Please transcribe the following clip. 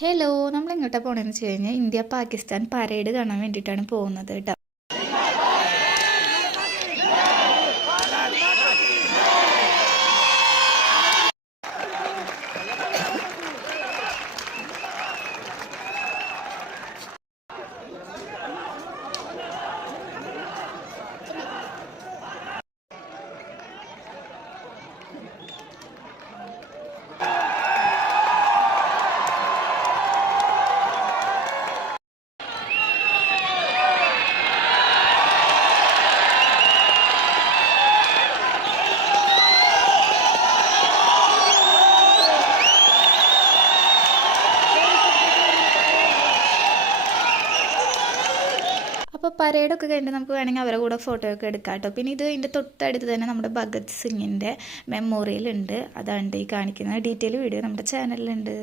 Hello, നമ്മൾ എങ്ങോട്ടാണ് പോകണമെന്ന് വെച്ച് കഴിഞ്ഞാൽ ഇന്ത്യ പാകിസ്ഥാൻ പരേഡ് കാണാൻ വേണ്ടിയിട്ടാണ് പോകുന്നത് കേട്ടോ. അപ്പോൾ പരേഡൊക്കെ കഴിഞ്ഞിട്ട് നമുക്ക് വേണമെങ്കിൽ അവരുടെ കൂടെ ഫോട്ടോ ഒക്കെ എടുക്കാം കേട്ടോ. പിന്നെ ഇതിൻ്റെ തൊട്ടടുത്ത് തന്നെ നമ്മുടെ ഭഗത് സിംഗിൻ്റെ മെമ്മോറിയൽ ഉണ്ട്. അതാണ് ഈ കാണിക്കുന്നത്. ഡീറ്റെയിൽ വീഡിയോ നമ്മുടെ ചാനലിലുണ്ട്.